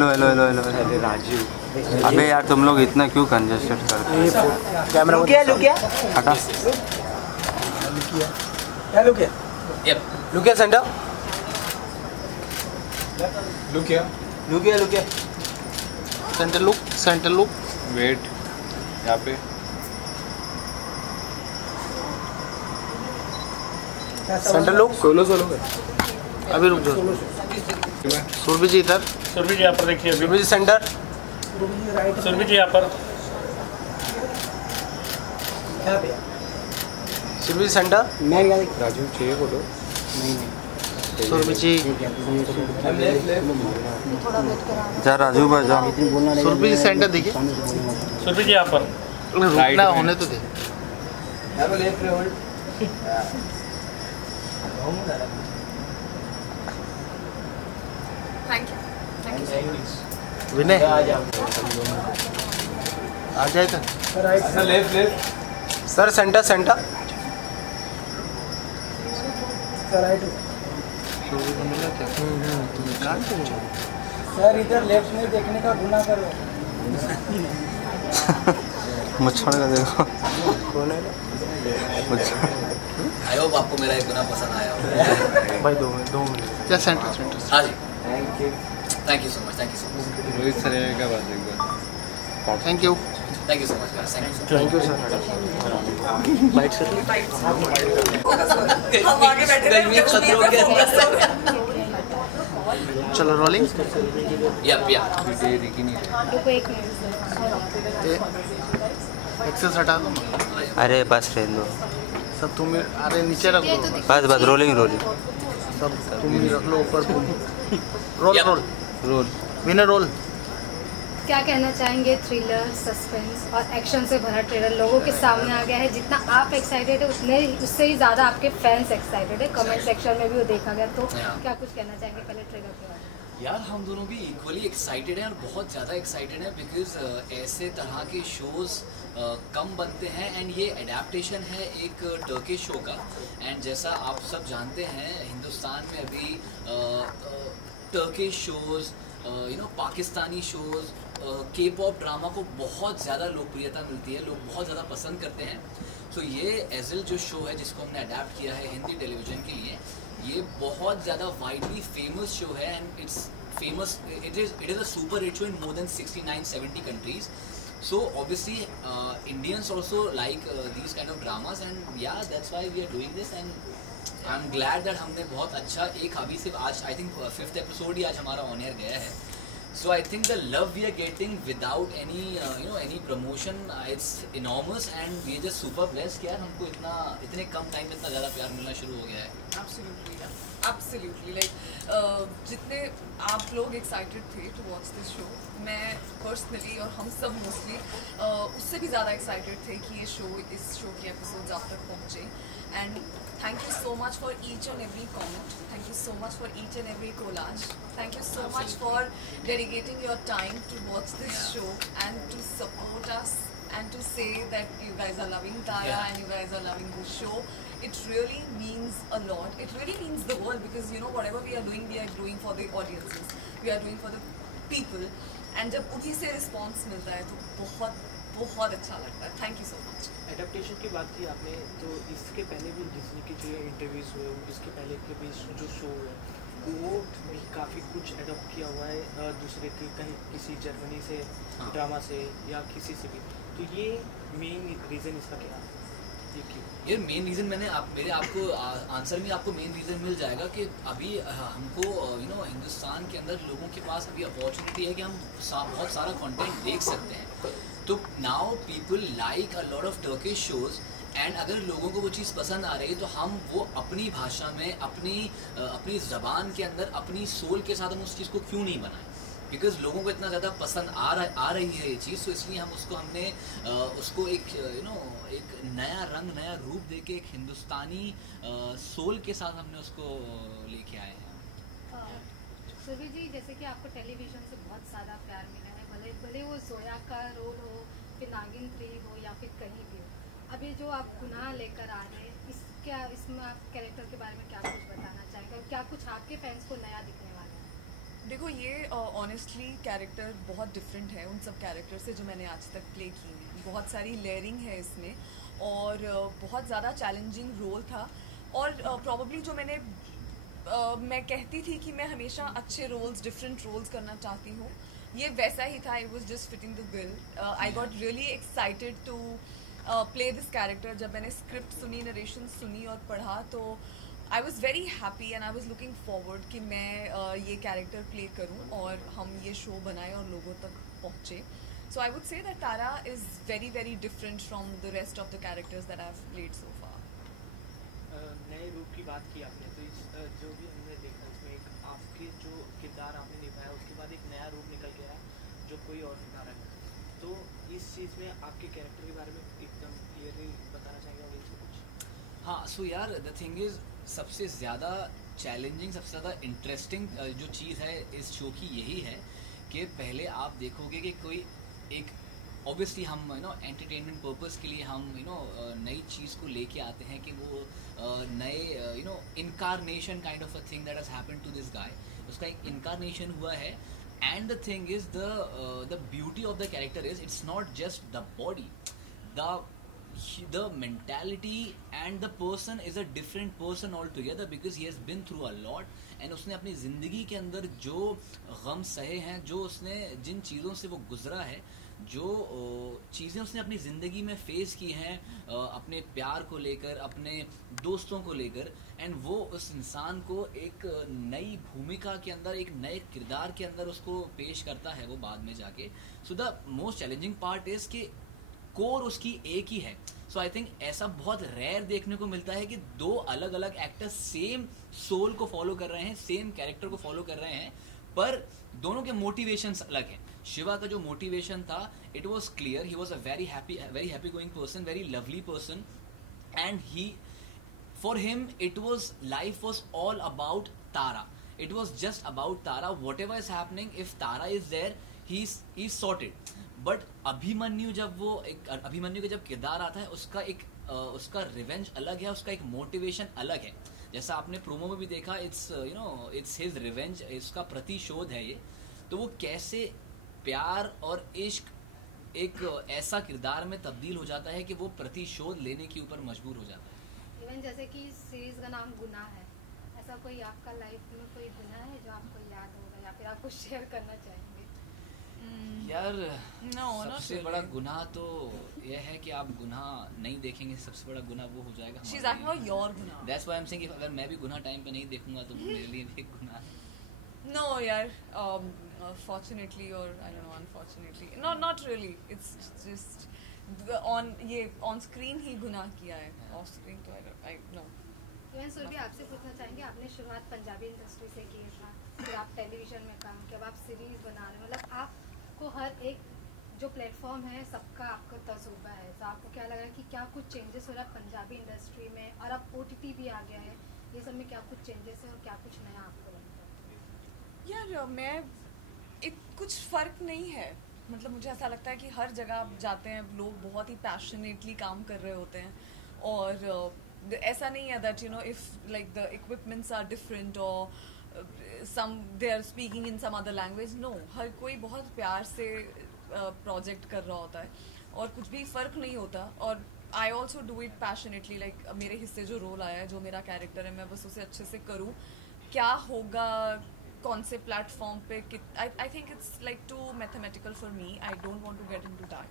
Hello hello hello hello Raju, अबे यार तुम लोग इतना क्यों कंजेस्टेड करते हो? कैमरा लुकिया हटा। लुकिया सेंटर लुकिया सेंटर लुक वेट यहाँ पे सेंटर लुक सोलो अभी रुक जाओ। सुरभि जी इधर, सुरभि जी यहाँ पर देखिए, सुरभि जी सेंटर, सुरभि जी यहाँ पर, सुरभि जी सेंटर, राजू चाहिए फोटो सुरभि जी जा राजू भाई जा। सुरभि जी सेंटर देखिए, सुरभि जी यहाँ पर। रुकना होने तो दे। थैंक यू विनय आ जाए तो left sir centre centre sir इधर लेफ्ट में देखने का गुनाह करो। मुच्छड़ का देखो। कौन है आई होप आपको मेरा एक गुना पसंद आया हो। भाई? 2 मिनट क्या सेंटर हाँ जी, thank you so much Rohit sir क्या बात है एक बार thank you so much thank you sir byte sir हम आगे बैठे रहे चलो रोलिंग यप एक्सेस हटा दो अरे बस रहने दो, सब तुम अरे नीचे रख लो बस रोलिंग रोलिंग सब तुम ही रख लो ऊपर roll roll roll. Winner roll क्या कहना चाहेंगे? थ्रिलर, सस्पेंस और एक्शन से भरा ट्रेलर लोगों के सामने आ गया है। जितना आप एक्साइटेड है उससे ही ज़्यादा आपके फैंस एक्साइटेड है। कमेंट सेक्शन में भी वो देखा गया, तो क्या कुछ कहना चाहेंगे पहले ट्रेलर के बारे में? यार हम दोनों भी इक्वली एक्साइटेड हैं और बहुत ज़्यादा एक्साइटेड हैं बिकॉज ऐसे तरह के शोज़ कम बनते हैं एंड ये एडेप्टेशन है एक टर्किश शो का। एंड जैसा आप सब जानते हैं हिंदुस्तान में अभी टर्किश शोज़ पाकिस्तानी शोज़ के पॉप ड्रामा को बहुत ज़्यादा लोकप्रियता मिलती है, लोग बहुत ज़्यादा पसंद करते हैं। तो ये एज़िल जो शो है जिसको हमने अडेप्ट किया है हिंदी टेलीविज़न के लिए, ये बहुत ज़्यादा वाइडली फेमस शो है and it is a super hit show in more than 69-70 countries. So obviously Indians also like these kind of dramas and yeah, that's why we are doing this and I'm glad that हमने बहुत अच्छा एक अभी सिर्फ आज I think 5th episode ही आज हमारा on air गया है. So I think the love we are getting without any any promotion, it's enormous and we are just super blessed कि यार हमको इतने कम टाइम में इतना ज़्यादा प्यार मिलना शुरू हो गया है. Absolutely like जितने आप लोग एक्साइटेड थे टू वॉच दिस शो, मैं पर्सनली और हम सब मोस्टली उससे भी ज़्यादा एक्साइटेड थे कि इस शो के एपिसोड्स आप तक पहुँचे. And thank you so much for each and every comment, thank you so much for each and every collage, thank you so much for dedicating your time to watch this show and to support us and to say that you guys are loving Tara and you guys are loving the show. It really means a lot. It really means the world because whatever we are doing for the audiences. We are doing for the people. And जब उन्हीं से response मिलता है तो बहुत बहुत अच्छा लगता है. Thank you so much. Adaptation की बात की आपने, तो इसके पहले भी जिसने की जो इंटरव्यूज़ हुए, इसके पहले के भी जो शो हुए, वो भी काफ़ी कुछ एडॉप्ट किया हुआ है दूसरे के कहीं किसी जर्मनी से ड्रामा से या किसी से भी. तो ये मेन रीज़न इसका क्या है? ये क्यों? ये मेन रीज़न मेरे आपको आंसर में आपको मेन रीज़न मिल जाएगा कि अभी हमको हिंदुस्तान के अंदर लोगों के पास अभी अपॉर्चुनिटी है कि हम बहुत सारा कंटेंट देख सकते हैं. तो now people like a lot of Turkish shows and अगर लोगों को वो चीज़ पसंद आ रही है तो हम वो अपनी भाषा में अपनी ज़बान के अंदर अपनी सोल के साथ हम उस चीज़ को क्यों नहीं बनाएं. बिकॉज लोगों को इतना ज़्यादा पसंद आ रही है ये चीज़, तो इसलिए हम हमने उसको एक एक नया रंग नया रूप देके एक हिंदुस्तानी सोल के साथ हमने उसको लेके आए हैं. सुरभि जी, जैसे कि आपको टेलीविज़न से बहुत सारा प्यार मिला है, भले वो जोया का रोल हो, फिर नागिन 3 हो या फिर कहीं भी हो, अभी जो आप गुनाह लेकर आ रहे हैं इसमें आप कैरेक्टर के बारे में क्या कुछ बताना चाहेंगे और क्या कुछ आपके फैंस को नया दिखने वाला है? देखो ये ऑनेस्टली कैरेक्टर बहुत डिफरेंट है उन सब कैरेक्टर से जो मैंने आज तक प्ले की हैं। बहुत सारी लेयरिंग है इसमें और बहुत ज़्यादा चैलेंजिंग रोल था और प्रॉबली जो मैं कहती थी कि मैं हमेशा अच्छे रोल्स डिफरेंट रोल्स करना चाहती हूँ, ये वैसा ही था। I was just fitting the bill. I got really excited to play this character. जब मैंने स्क्रिप्ट सुनी, नरेशन सुनी और पढ़ा तो I was very happy and I was looking forward कि मैं ये कैरेक्टर प्ले करूँ और हम ये शो बनाए और लोगों तक पहुँचे। So I would say that Tara is very very different from the rest of the characters that I have played so far. नए रूप की बात की आपने, तो इस जो भी हमने देखा इसमें एक आपके जो किरदार आपने निभाया उसके बाद एक नया रूप निकल गया जो कोई और निभा रहा है। तो इस चीज़ में आपके कैरेक्टर के बारे में एकदम क्लियरली बताना चाहेंगे और इसमें कुछ? हाँ, सो यार द थिंग इज़ सबसे ज़्यादा चैलेंजिंग, सबसे ज़्यादा इंटरेस्टिंग जो चीज़ है इस शो की यही है कि पहले आप देखोगे कि कोई एक ऑब्वियसली हम एंटरटेनमेंट पर्पस के लिए हम नई चीज़ को लेके आते हैं कि वो नए incarnation kind of a thing that has happened to this guy, उसका एक इनकारनेशन हुआ है। And the thing is the beauty of the character is it's not just the body, the mentality and the person is a different person altogether because he has been through a lot and उसने अपनी ज़िंदगी के अंदर जो गम सहे हैं, जो उसने जिन चीज़ों से वो गुजरा है, जो चीज़ें उसने अपनी ज़िंदगी में फेस की हैं अपने प्यार को लेकर, अपने दोस्तों को लेकर, एंड वो उस इंसान को एक नई भूमिका के अंदर, एक नए किरदार के अंदर उसको पेश करता है वो बाद में जाके। So the most challenging part is कि कोर उसकी एक ही है। सो आई थिंक ऐसा बहुत रेयर देखने को मिलता है कि दो अलग अलग एक्टर्स सेम सोल को फॉलो कर रहे हैं, सेम कैरेक्टर को फॉलो कर रहे हैं, पर दोनों के मोटिवेशंस अलग हैं। शिवा का जो मोटिवेशन था it was clear, he was a very happy going person, very lovely person, and he for him it was life was all about Tara, it was just about Tara, whatever is happening, if Tara is there he is sorted. But Abhimanyu का जब किरदार आता है उसका एक उसका revenge अलग है, उसका एक मोटिवेशन अलग है। जैसा आपने प्रोमो में भी देखा, इट्स हिज रिवेंज, इसका प्रतिशोध है ये। तो वो कैसे प्यार और इश्क एक ऐसा किरदार में तब्दील हो जाता है कि वो प्रतिशोध लेने के ऊपर मजबूर हो जाता है। इवन जैसे कि सीरीज का नाम गुनाह है, ऐसा कोई आपका लाइफ में कोई गुनाह है जो आपको याद होगा या फिर आपको शेयर करना चाहेंगे? यार No, सबसे बड़ा गुनाह तो यह है कि आप गुनाह नहीं देखेंगे, सबसे बड़ा गुनाह वो हो जाएगा She's asking about your गुनाह। That's why I'm saying if अगर मैं भी गुनाह टाइम पे नहीं देखूंगा तो मेरे लिए भी एक गुनाह है। No, यार, fortunately or I don't know, unfortunately, not really. It's just on screen ही गुनाह किया है, off screen तो I no. इवन सुरभि आपसे पूछना चाहेंगे, आपने शुरुआत पंजाबी इंडस्ट्री से की था, फिर आप टेलीविजन में काम किया, अब आप सीरीज बना रहे हैं, मतलब आपको हर एक जो प्लेटफॉर्म है सबका आपका तजुर्बा है, तो आपको क्या लग रहा है कि क्या कुछ चेंजेस हो रहा है पंजाबी इंडस्ट्री में, और अब OTT भी आ गया है, ये सब में क्या कुछ चेंजेस है और क्या कुछ नया आपको लगता है? यार कुछ फ़र्क नहीं है, मतलब मुझे ऐसा लगता है कि हर जगह आप जाते हैं लोग बहुत ही पैशनेटली काम कर रहे होते हैं, और ऐसा नहीं है that if like the equipments are different और some they are speaking in some other language. No, हर कोई बहुत प्यार से प्रोजेक्ट कर रहा होता है और कुछ भी फ़र्क नहीं होता। और I also do it passionately, like मेरे हिस्से जो रोल आया है, जो मेरा कैरेक्टर है, मैं बस उसे अच्छे से करूँ। क्या होगा कौन से प्लेटफॉर्म पे, I think it's like too mathematical for me, I don't want to get into that.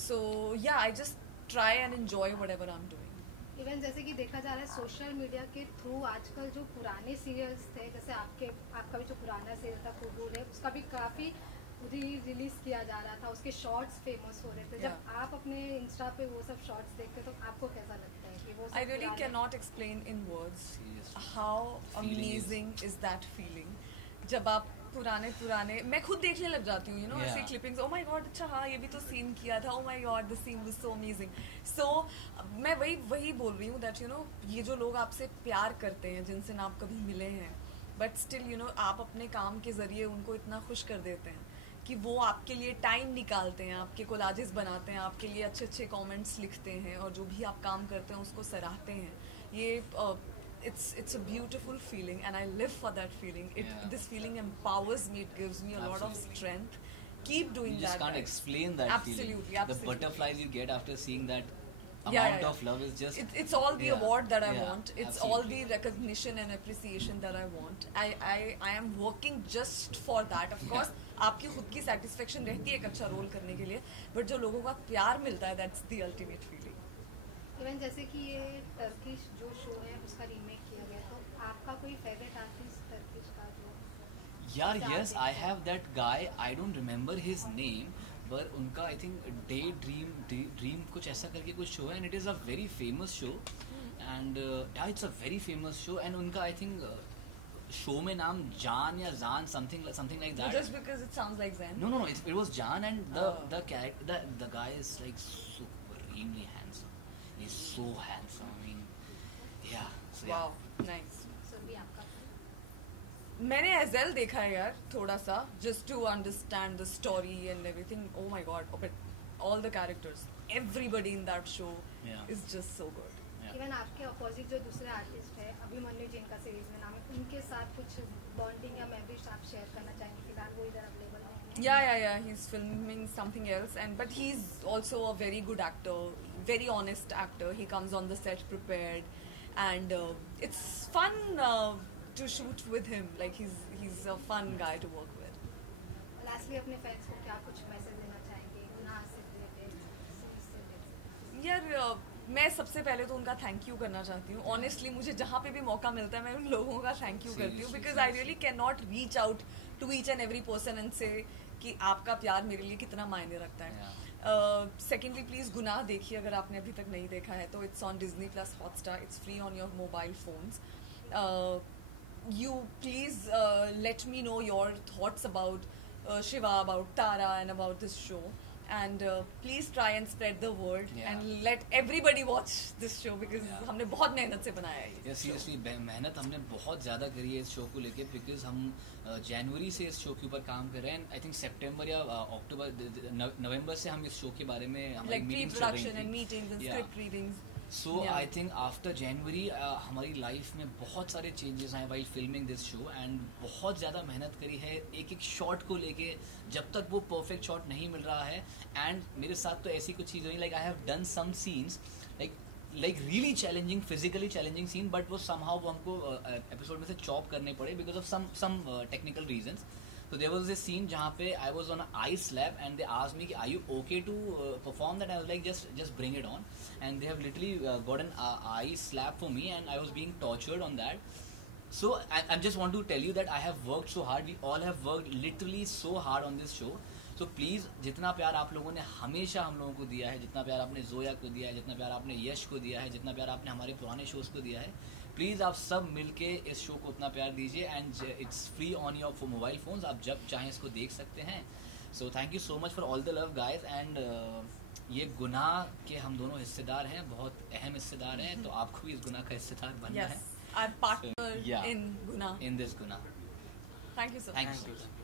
So yeah I just try and enjoy whatever I am doing. Even जैसे कि देखा जा रहा है सोशल मीडिया के थ्रू आजकल जो पुराने सीरियल्स थे, जैसे आपका भी जो पुराना सीरियल था फुलबुल है, उसका भी काफ़ी रिलीज किया जा रहा था, उसके शॉर्ट्स फेमस हो रहे थे। जब आप अपने इंस्टा पे वो सब शॉर्ट्स देखते तो आपको कैसा लगता है कि वो सब? आई really can not explain in words how amazing is that feeling. जब आप पुराने मैं खुद देखने लग जाती हूँ ऐसे क्लिपिंग्स, ओ माय गॉड, अच्छा हाँ ये भी तो सीन किया था, oh my god this scene was so amazing. So मैं वही बोल रही हूँ दैट ये जो लोग आपसे प्यार करते हैं, जिनसे ना आप कभी मिले हैं, बट स्टिल आप अपने काम के ज़रिए उनको इतना खुश कर देते हैं कि वो आपके लिए टाइम निकालते हैं, आपके कोलाजेस बनाते हैं, आपके लिए अच्छे अच्छे कमेंट्स लिखते हैं, और जो भी आप काम करते हैं उसको सराहते हैं। ये it's a beautiful feeling, and I live for that feeling. This feeling empowers me. It gives me a lot of strength. Keep doing that. You just can't guys. explain that Absolutely, feeling. absolutely. The butterflies you get after seeing that amount of love is just... It's all the award that I Yeah, want. It's absolutely. all the recognition and appreciation that I want. I am working just for that. Of course, आपकी खुद की satisfaction रहती है एक अच्छा role करने के लिए, but जो लोगों का प्यार मिलता है, that's the ultimate feeling. Even जैसे कि ये टर्किश जो शो है उसका रीमेक किया गया, तो आपका कोई फेवरेट आर्टिस्ट टर्किश का जो यार yes, I have that guy. I don't remember his name. पर उनका आई थिंक डे ड्रीम कुछ ऐसा करके कुछ शो है, and it is a very famous show, and it's a very famous show, and उनका आई थिंक शो में नाम जान या जान something like that. Just because it sounds like Zen. No, it was Jan, and the character, the guy is like supremely handsome. He's so handsome. I mean, yeah. So Wow, nice. सो भी आपका मैंने AJL देखा है यार थोड़ा सा, just to understand the story and everything. Oh my god, but all the characters, everybody in that show is just so good. Even आपके opposite जो दूसरे आर्टिस्ट है अभिमन्यु जिनका सीरीज में नाम है, उनके साथ कुछ बॉन्डिंग या मेमोरीज आप शेयर करना चाहेंगे? फिलहाल वो इधर अवेलेबल नहीं है. Yeah. He's filming something else, but he's also a very good actor, very honest actor. He comes on the set prepared, and it's fun to shoot with him. Like he's a fun guy to work with. Lastly अपने fans को क्या कुछ message देना चाहेंगे गुनाह से related, series से related? यार मैं सबसे पहले तो उनका थैंक यू करना चाहती हूँ. ऑनेस्टली मुझे जहाँ पे भी मौका मिलता है मैं उन लोगों का थैंक यू करती हूँ, because I really can not reach out to each and every person and say कि आपका प्यार मेरे लिए कितना मायने रखता है. सेकेंडली प्लीज गुनाह देखिए अगर आपने अभी तक नहीं देखा है तो. It's on Disney+ Hotstar. It's free on your mobile phones. You please let me know your thoughts about Shiva, about Tara, and about this show. And please try and spread the word and let everybody watch this show because हमने बहुत मेहनत से बनाया है. Yeah, seriously, मेहनत हमने बहुत ज़्यादा करी है इस शो को लेके, बिकॉज हम जनवरी से इस शो के ऊपर काम कर रहे हैं. आई थिंक सितंबर या अक्टूबर नवंबर से हम इस शो के बारे में हमारी Like मीटिंग्स चल रही pre-production and थी. meetings and script readings. So I think after जनवरी हमारी लाइफ में बहुत सारे चेंजेस आए while filming this show, and बहुत ज़्यादा मेहनत करी है एक शॉट को लेके, जब तक वो परफेक्ट शॉट नहीं मिल रहा है. एंड मेरे साथ तो ऐसी कुछ चीज़ हुई, like I have done some scenes like really challenging, physically challenging scene, but वो समहाउ वो हमको एपिसोड में से चॉप करने पड़े because of some technical reasons. So there was a scene जहाँ पे I was on an ice slab and they asked me, "Are you okay to perform that?" I was like, "Just bring it on." And they have literally got an ice slab for me, and I was being tortured on that. So I just want to tell you that I have worked so hard. We all have worked literally so hard on this show. So please, जितना प्यार आप लोगों ने हमेशा हम लोगों को दिया है, जितना प्यार आपने जोया को दिया है, जितना प्यार आपने यश को दिया है, जितना प्यार आपने हमारे पुराने शोज को दिया है, प्लीज़ आप सब मिलके इस शो को उतना प्यार दीजिए. And it's free on your for mobile phones, आप जब चाहें इसको देख सकते हैं. So thank you so much for all the love guys. And ये गुनाह के हम दोनों हिस्सेदार हैं, बहुत अहम हिस्सेदार हैं, तो आपको भी इस गुनाह का हिस्सेदार बनना है. Our partner in Guna. In this गुनाह. Thank you so much. Thank you.